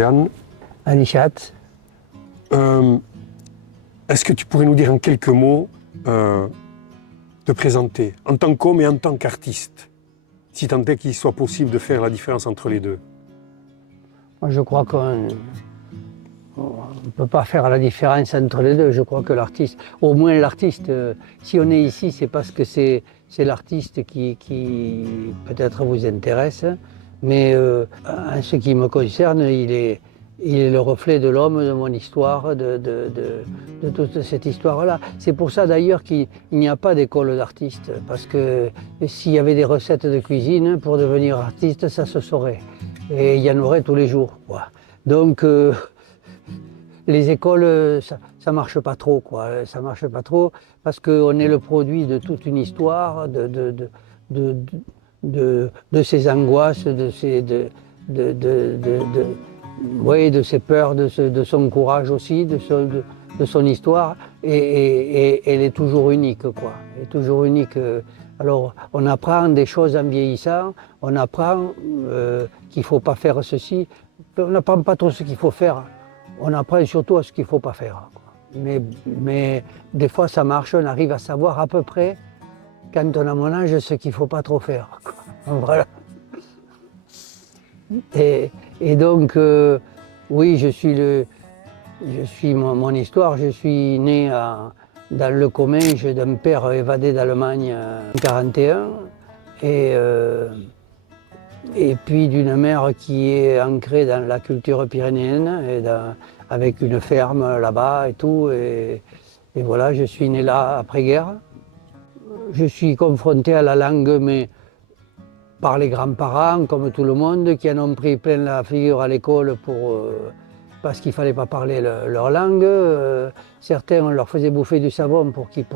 Jehan. Anichat. Est-ce que tu pourrais nous dire en quelques mots, te présenter en tant qu'homme et en tant qu'artiste, si tant est qu'il soit possible de faire la différence entre les deux? Moi, je crois qu'on ne peut pas faire la différence entre les deux. Je crois que l'artiste, au moins l'artiste, si on est ici, c'est parce que c'est l'artiste qui peut-être vous intéresse. Mais en ce qui me concerne, il est le reflet de l'homme, de mon histoire, de toute cette histoire-là. C'est pour ça d'ailleurs qu'il n'y a pas d'école d'artiste, parce que s'il y avait des recettes de cuisine, pour devenir artiste, ça se saurait. Et il y en aurait tous les jours, quoi. Donc les écoles, ça marche pas trop, quoi. Ça marche pas trop parce qu'on est le produit de toute une histoire, de ses angoisses, de ses peurs, de son courage aussi, de son histoire. Et elle est toujours unique, quoi. Elle est toujours unique. Alors, on apprend des choses en vieillissant, on apprend qu'il ne faut pas faire ceci. On n'apprend pas trop ce qu'il faut faire, on apprend surtout à ce qu'il ne faut pas faire. Mais des fois, ça marche, on arrive à savoir à peu près, quand on a mon âge, ce qu'il ne faut pas trop faire. Voilà. Et donc, oui, je suis mon histoire, je suis né dans le Comminges d'un père évadé d'Allemagne en 1941 et puis d'une mère qui est ancrée dans la culture pyrénéenne avec une ferme là-bas et tout. Et voilà, je suis né là après-guerre. Je suis confronté à la langue, mais par les grands-parents, comme tout le monde, qui en ont pris plein la figure à l'école parce qu'il ne fallait pas parler leur langue. Certains, on leur faisait bouffer du savon pour qu'ils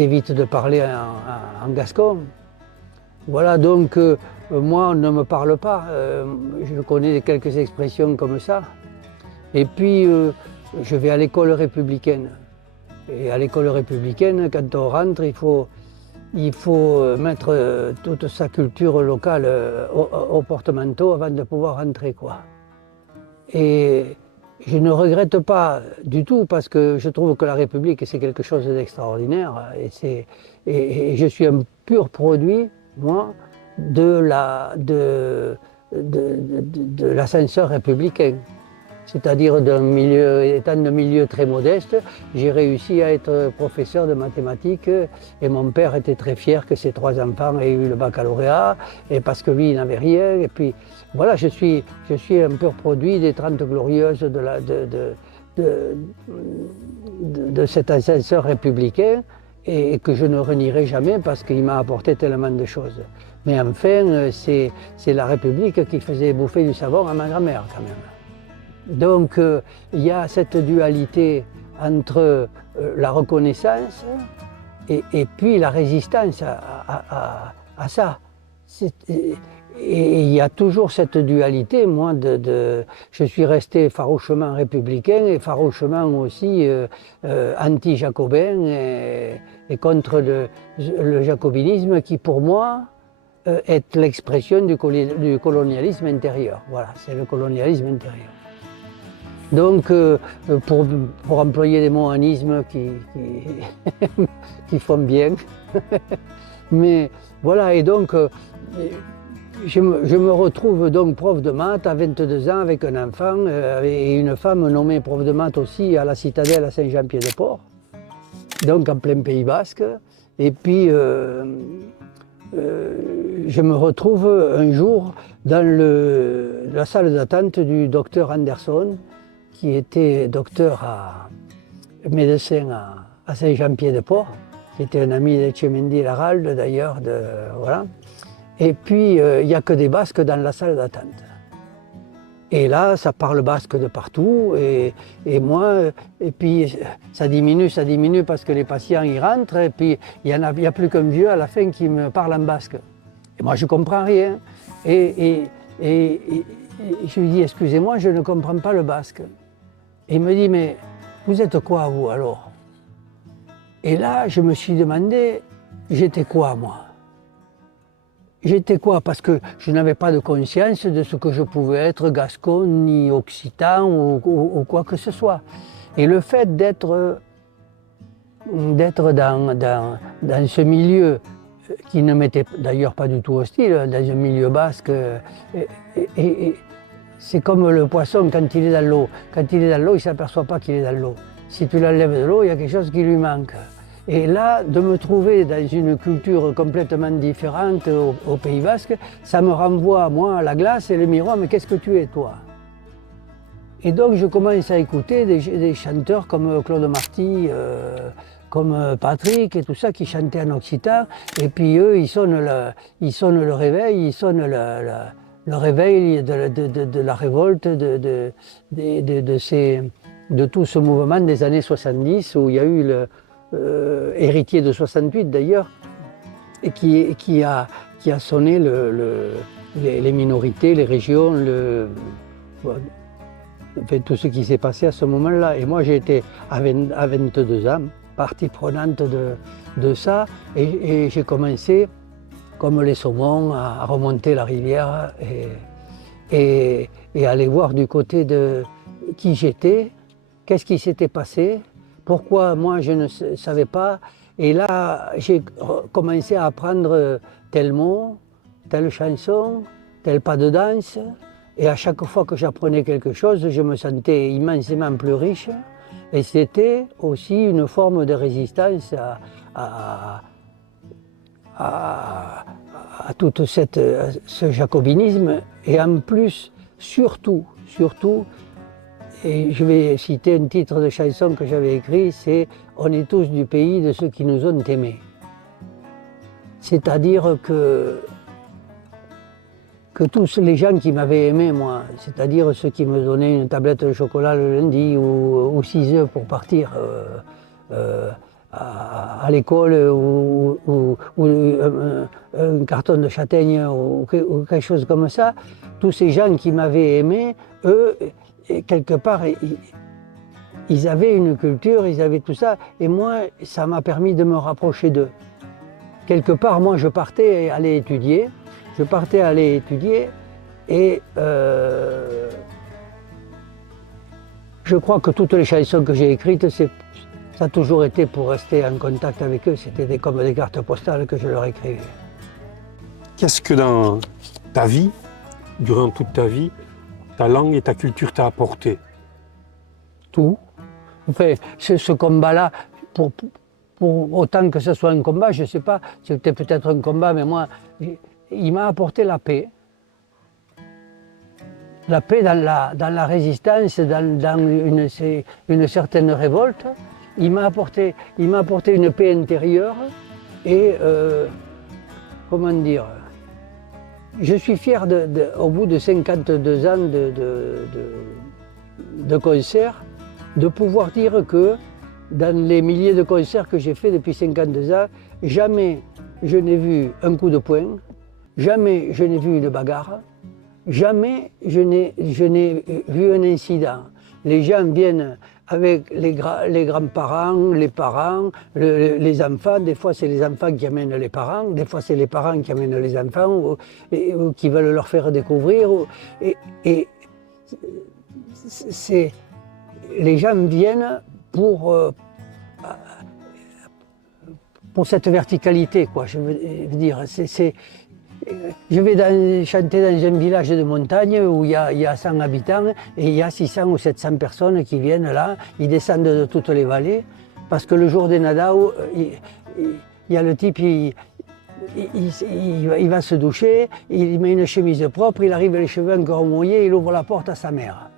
évitent de parler en gascon. Voilà, donc moi, on ne me parle pas. Je connais quelques expressions comme ça. Et puis, je vais à l'école républicaine. Et à l'école républicaine, quand on rentre, il faut mettre toute sa culture locale au porte-manteau avant de pouvoir rentrer, quoi. Et je ne regrette pas du tout parce que je trouve que la République, c'est quelque chose d'extraordinaire. Et je suis un pur produit, moi, de l'ascenseur républicain. C'est-à-dire étant d'un milieu très modeste, j'ai réussi à être professeur de mathématiques et mon père était très fier que ses 3 enfants aient eu le baccalauréat et parce que lui il n'avait rien. Et puis voilà, je suis un pur produit des 30 glorieuses de cet ascenseur républicain et que je ne renierai jamais parce qu'il m'a apporté tellement de choses. Mais enfin, c'est la République qui faisait bouffer du savon à ma grand-mère quand même. Donc il y a cette dualité entre la reconnaissance et puis la résistance à ça. Et il y a toujours cette dualité. Moi, je suis resté farouchement républicain et farouchement aussi anti-jacobin et contre le jacobinisme qui, pour moi, est l'expression du colonialisme intérieur. Voilà, c'est le colonialisme intérieur. Donc, pour employer des mots anismes qui font bien. Mais voilà, et donc, je me retrouve donc prof de maths à 22 ans avec un enfant et une femme nommée prof de maths aussi à la Citadelle à Saint-Jean-Pied-de-Port, donc en plein Pays Basque. Et puis, je me retrouve un jour dans la salle d'attente du docteur Anderson, qui était médecin à Saint-Jean-Pied-de-Port, qui était un ami d'Etchemendy Laralde d'ailleurs. Voilà. Et puis, il n'y a que des Basques dans la salle d'attente. Et là, ça parle basque de partout. Et puis ça diminue parce que les patients y rentrent. Et puis, il n'y a plus qu'un vieux à la fin qui me parle en basque. Et moi, je ne comprends rien. Et je lui dis, excusez-moi, je ne comprends pas le basque. Et il me dit, mais vous êtes quoi, vous, alors? Et là, je me suis demandé, j'étais quoi, moi? J'étais quoi? Parce que je n'avais pas de conscience de ce que je pouvais être gascon, ni occitan ou quoi que ce soit. Et le fait d'être dans ce milieu qui ne m'était d'ailleurs pas du tout hostile, dans un milieu basque, et c'est comme le poisson quand il est dans l'eau. Quand il est dans l'eau, il ne s'aperçoit pas qu'il est dans l'eau. Si tu l'enlèves de l'eau, il y a quelque chose qui lui manque. Et là, de me trouver dans une culture complètement différente au Pays Basque, ça me renvoie, moi, à la glace et le miroir, mais qu'est-ce que tu es, toi? Et donc, je commence à écouter des chanteurs comme Claude Marty, comme Patrick et tout ça, qui chantaient en occitan. Et puis eux, ils sonnent le réveil, ils sonnent le réveil de la révolte, de tout ce mouvement des années 70, où il y a eu héritier de 68 d'ailleurs, et qui a sonné les minorités, les régions, enfin, tout ce qui s'est passé à ce moment-là. Et moi j'ai été à 22 ans, partie prenante de ça, et j'ai commencé, comme les saumons, à remonter la rivière et aller voir du côté de qui j'étais, qu'est-ce qui s'était passé, pourquoi moi je ne savais pas. Et là, j'ai commencé à apprendre tel mot, telle chanson, tel pas de danse. Et à chaque fois que j'apprenais quelque chose, je me sentais immensément plus riche. Et c'était aussi une forme de résistance à tout ce jacobinisme. Et en plus, surtout, et je vais citer un titre de chanson que j'avais écrit, c'est « On est tous du pays de ceux qui nous ont aimés ». C'est-à-dire que tous les gens qui m'avaient aimé, moi, c'est-à-dire ceux qui me donnaient une tablette de chocolat le lundi ou 6 œufs pour partir à l'école ou un carton de châtaigne ou quelque chose comme ça, tous ces gens qui m'avaient aimé, eux, quelque part, ils avaient une culture, ils avaient tout ça, et moi, ça m'a permis de me rapprocher d'eux. Quelque part, moi, je partais aller étudier, et je crois que toutes les chansons que j'ai écrites, ça a toujours été pour rester en contact avec eux, c'était comme des cartes postales que je leur écrivais. Qu'est-ce que dans ta vie, durant toute ta vie, ta langue et ta culture t'a apporté? Tout. Enfin, ce combat-là, pour autant que ce soit un combat, je ne sais pas, c'était peut-être un combat, mais moi, il m'a apporté la paix. La paix dans la résistance, dans une certaine révolte. Il m'a apporté une paix intérieure et, comment dire, je suis fier, au bout de 52 ans de concerts, de pouvoir dire que dans les milliers de concerts que j'ai fait depuis 52 ans, jamais je n'ai vu un coup de poing, jamais je n'ai vu une bagarre, jamais je n'ai vu un incident. Les gens viennent avec les grands-parents, les parents, les enfants. Des fois, c'est les enfants qui amènent les parents, des fois, c'est les parents qui amènent les enfants ou qui veulent leur faire découvrir. Et les gens viennent pour cette verticalité, quoi, je veux dire. Je vais chanter dans un village de montagne où il y a 100 habitants et il y a 600 ou 700 personnes qui viennent là, ils descendent de toutes les vallées, parce que le jour des Nadao, il y a le type, il va se doucher, il met une chemise propre, il arrive les cheveux encore mouillés, il ouvre la porte à sa mère.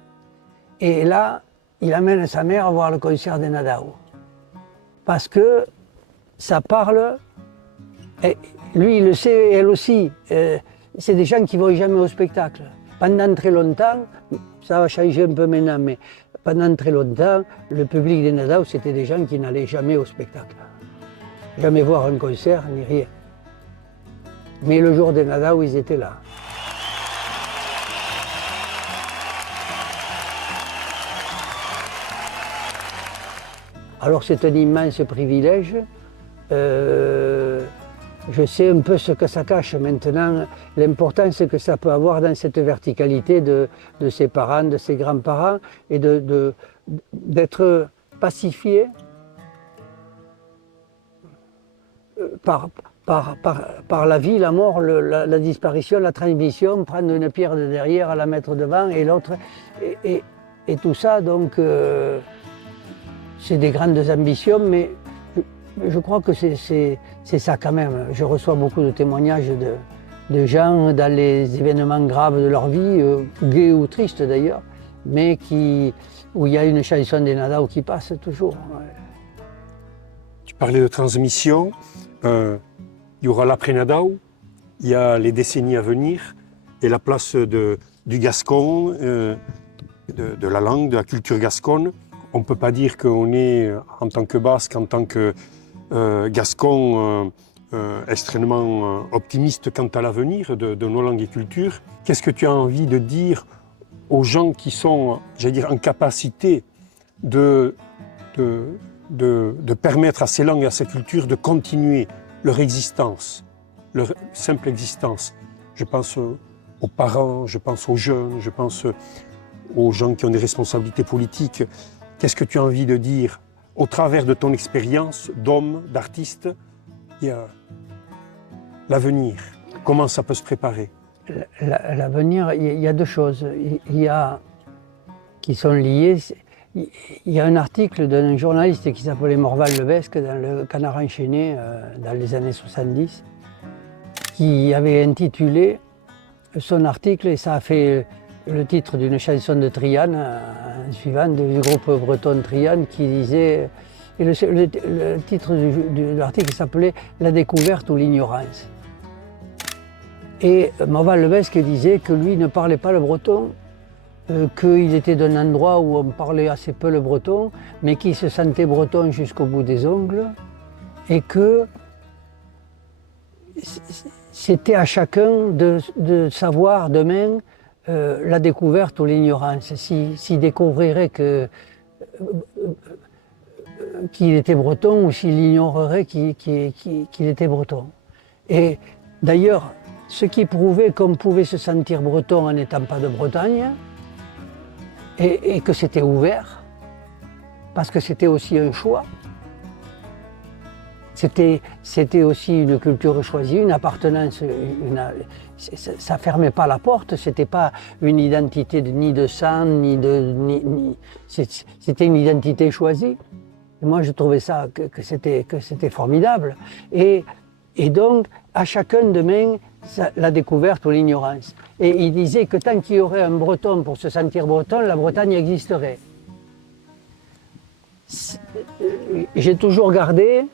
Et là, il amène sa mère voir le concert des Nadao. Parce que ça parle, et lui il le sait, elle aussi, c'est des gens qui ne vont jamais au spectacle. Pendant très longtemps, ça va changer un peu maintenant, mais pendant très longtemps, le public des Nadao, c'était des gens qui n'allaient jamais au spectacle. Jamais voir un concert, ni rien. Mais le jour des Nadao, ils étaient là. Alors c'est un immense privilège je sais un peu ce que ça cache. Maintenant, l'importance que ça peut avoir dans cette verticalité de ses parents, de ses grands-parents, et d'être pacifié par la vie, la mort, la disparition, la transmission, prendre une pierre de derrière, la mettre devant et l'autre. Et tout ça, donc, c'est des grandes ambitions, mais je crois que c'est ça quand même. Je reçois beaucoup de témoignages de gens dans les événements graves de leur vie, gais ou tristes d'ailleurs, mais où il y a une chanson des Nadao qui passe toujours. Tu parlais de transmission. Il y aura l'après-Nadao, il y a les décennies à venir, et la place du gascon, de la langue, de la culture gasconne. On ne peut pas dire qu'on est, en tant que basque, en tant que gascon, extrêmement optimiste quant à l'avenir de nos langues et cultures. Qu'est-ce que tu as envie de dire aux gens qui sont, j'allais dire, en capacité de permettre à ces langues et à ces cultures de continuer leur existence, leur simple existence? Je pense aux parents, je pense aux jeunes, je pense aux gens qui ont des responsabilités politiques. Qu'est-ce que tu as envie de dire au travers de ton expérience d'homme, d'artiste? Il y a l'avenir. Comment ça peut se préparer? L'avenir, il y a deux choses. Il y a qui sont liées. Il y a un article d'un journaliste qui s'appelait Morval Lebesque dans le Canard enchaîné dans les années 70 qui avait intitulé son article, et ça a fait le titre d'une chanson de Trian, en suivant du groupe breton Trian, qui disait, et le titre de l'article s'appelait « La découverte ou l'ignorance ». Et Morval Lebesque disait que lui ne parlait pas le breton, qu'il était d'un endroit où on parlait assez peu le breton, mais qu'il se sentait breton jusqu'au bout des ongles, et que c'était à chacun de savoir demain la découverte ou l'ignorance. S'il découvrirait qu'il était breton ou s'il ignorerait qu'il était breton. Et d'ailleurs, ce qui prouvait qu'on pouvait se sentir breton en n'étant pas de Bretagne, et que c'était ouvert, parce que c'était aussi un choix. C'était aussi une culture choisie, une appartenance, ça ne fermait pas la porte, c'était pas une identité ni de sang, c'était une identité choisie. Et moi je trouvais ça que c'était formidable. Et donc à chacun demain la découverte ou l'ignorance. Et il disait que tant qu'il y aurait un breton pour se sentir breton, la Bretagne existerait. J'ai toujours gardé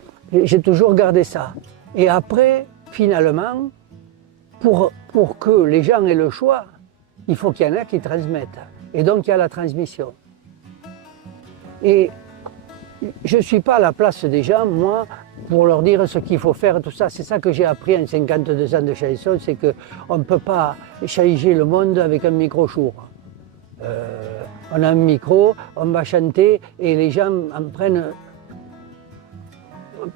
ça. Et après, finalement, pour que les gens aient le choix, il faut qu'il y en ait qui transmettent. Et donc il y a la transmission. Et je ne suis pas à la place des gens, moi, pour leur dire ce qu'il faut faire, tout ça. C'est ça que j'ai appris en 52 ans de chanson, c'est qu'on ne peut pas changer le monde avec un micro sourd. On a un micro, on va chanter et les gens en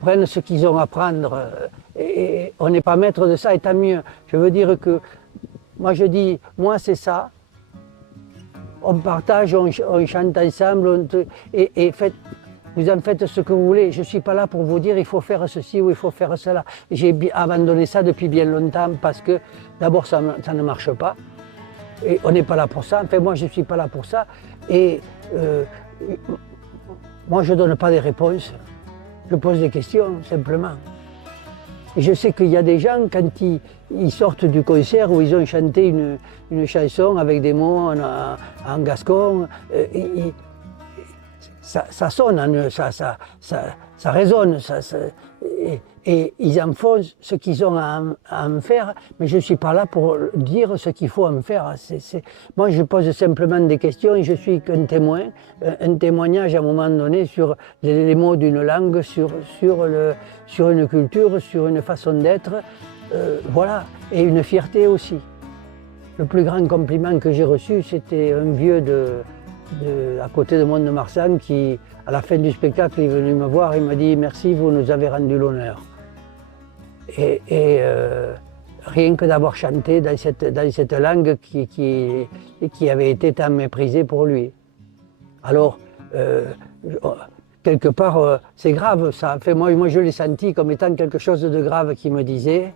prennent ce qu'ils ont à prendre. Et on n'est pas maître de ça, et tant mieux. Je veux dire que, moi je dis, moi c'est ça. On partage, on chante ensemble, et vous en faites ce que vous voulez. Je ne suis pas là pour vous dire il faut faire ceci ou il faut faire cela. J'ai abandonné ça depuis bien longtemps parce que d'abord ça ne marche pas. Et on n'est pas là pour ça. Enfin, moi je ne suis pas là pour ça. Et moi je ne donne pas des réponses. Je pose des questions simplement. Et je sais qu'il y a des gens, quand ils sortent du concert où ils ont chanté une chanson avec des mots en gascon, ça sonne en eux, ça résonne, et ils en font ce qu'ils ont à en faire, mais je ne suis pas là pour dire ce qu'il faut en faire. Moi, je pose simplement des questions et je suis qu'un témoin, un témoignage à un moment donné sur les mots d'une langue, sur une culture, sur une façon d'être, voilà, et une fierté aussi. Le plus grand compliment que j'ai reçu, c'était un vieux à côté de Mont-de-Marsan qui, à la fin du spectacle, est venu me voir et m'a dit « Merci, vous nous avez rendu l'honneur ». Rien que d'avoir chanté dans cette langue qui avait été tant méprisée pour lui. Alors, quelque part, c'est grave ça. Enfin, moi, je l'ai senti comme étant quelque chose de grave qu'il me disait,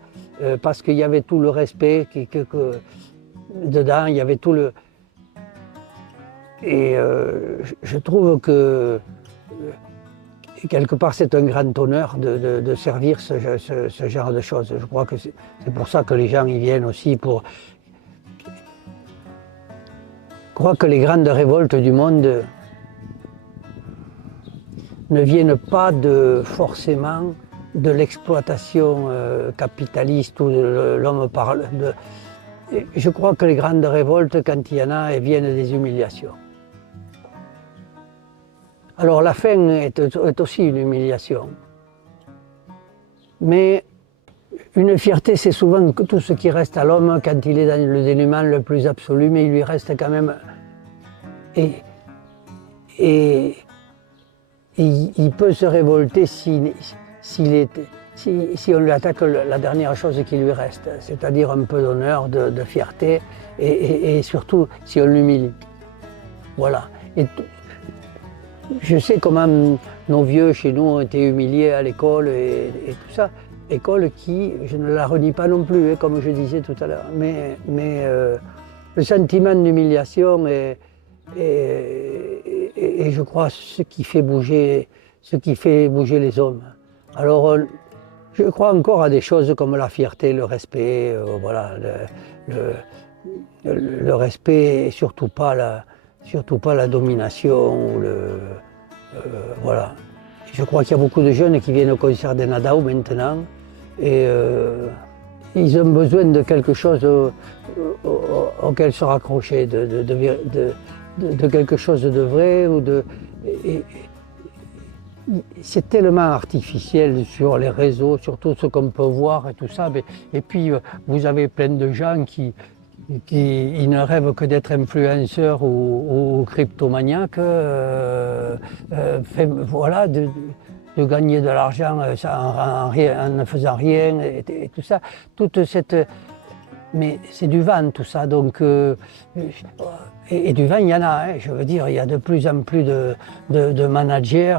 parce qu'il y avait tout le respect dedans, il y avait tout le... Et je trouve que quelque part c'est un grand honneur de servir ce genre de choses. Je crois que c'est pour ça que les gens y viennent aussi pour... Je crois que les grandes révoltes du monde ne viennent pas forcément de l'exploitation capitaliste où l'homme parle. Je crois que les grandes révoltes, quand il y en a, elles viennent des humiliations. Alors la faim est aussi une humiliation. Mais une fierté, c'est souvent tout ce qui reste à l'homme quand il est dans le dénuement le plus absolu, mais il lui reste quand même... Et il peut se révolter si on lui attaque la dernière chose qui lui reste, c'est-à-dire un peu d'honneur, de fierté, et surtout si on l'humilie. Voilà. Et je sais comment nos vieux chez nous ont été humiliés à l'école et tout ça. École qui, je ne la renie pas non plus, comme je disais tout à l'heure, mais le sentiment d'humiliation et je crois ce qui fait bouger les hommes. Alors je crois encore à des choses comme la fierté, le respect, voilà, le respect et surtout pas la domination. Voilà. Je crois qu'il y a beaucoup de jeunes qui viennent au concert des Nadao maintenant et ils ont besoin de quelque chose auquel se raccrocher, de quelque chose de vrai c'est tellement artificiel sur les réseaux, sur tout ce qu'on peut voir et tout ça. Et puis vous avez plein de gens qui ne rêvent que d'être influenceurs ou cryptomaniaques, voilà, de gagner de l'argent en ne faisant rien et tout ça. Mais c'est du vent tout ça, donc et du vent il y en a, hein, je veux dire, il y a de plus en plus de managers,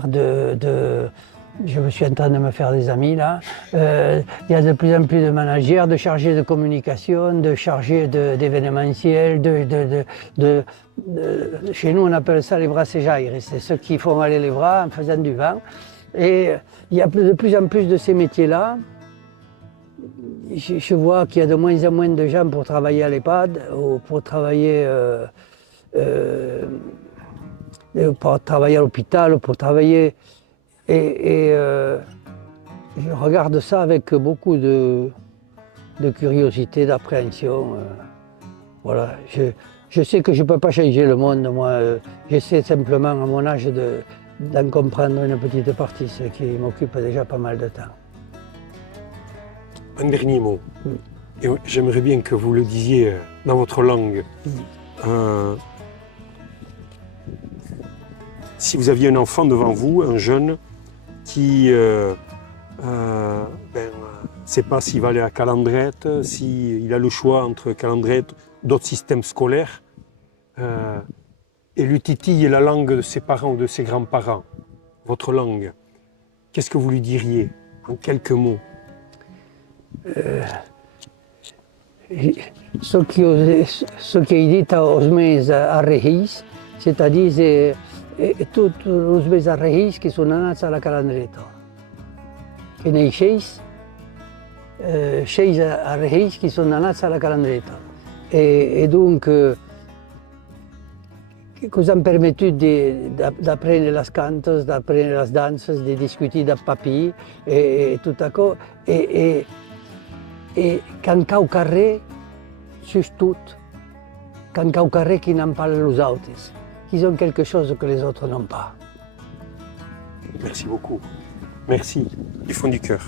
je me suis en train de me faire des amis là, il y a de plus en plus de managers, de chargés de communication, de chargés d'événementiel, chez nous on appelle ça les brassejaires, c'est ceux qui font aller les bras en faisant du vent, et il y a de plus en plus de ces métiers-là. Je vois qu'il y a de moins en moins de gens pour travailler à l'EHPAD ou pour travailler à l'hôpital, pour travailler. Et je regarde ça avec beaucoup de curiosité, d'appréhension. Voilà. Je sais que je ne peux pas changer le monde, moi. J'essaie simplement, à mon âge, d'en comprendre une petite partie, ce qui m'occupe déjà pas mal de temps. Un dernier mot. Et j'aimerais bien que vous le disiez dans votre langue. Si vous aviez un enfant devant vous, un jeune, qui ne sait pas s'il va aller à Calandrette, s'il a le choix entre Calandrette, d'autres systèmes scolaires, et lui titille la langue de ses parents ou de ses grands-parents, votre langue, qu'est-ce que vous lui diriez en quelques mots? Ce qui est dit aux meus arrehis, c'est-à-dire tous les meus arrehis qui sont nés à la Calandreta. Que naixeis, chez arrehis qui sont nés à la Calandreta. Et donc, qui ont permis d'apprendre les cantos, d'apprendre les danses, de discuter avec papi, et tout à coup. Et quand cau carrer, surtout, quand cau carrer qui n'en parlent les autres, qu'ils ont quelque chose que les autres n'ont pas. Merci beaucoup. Merci, du fond du cœur.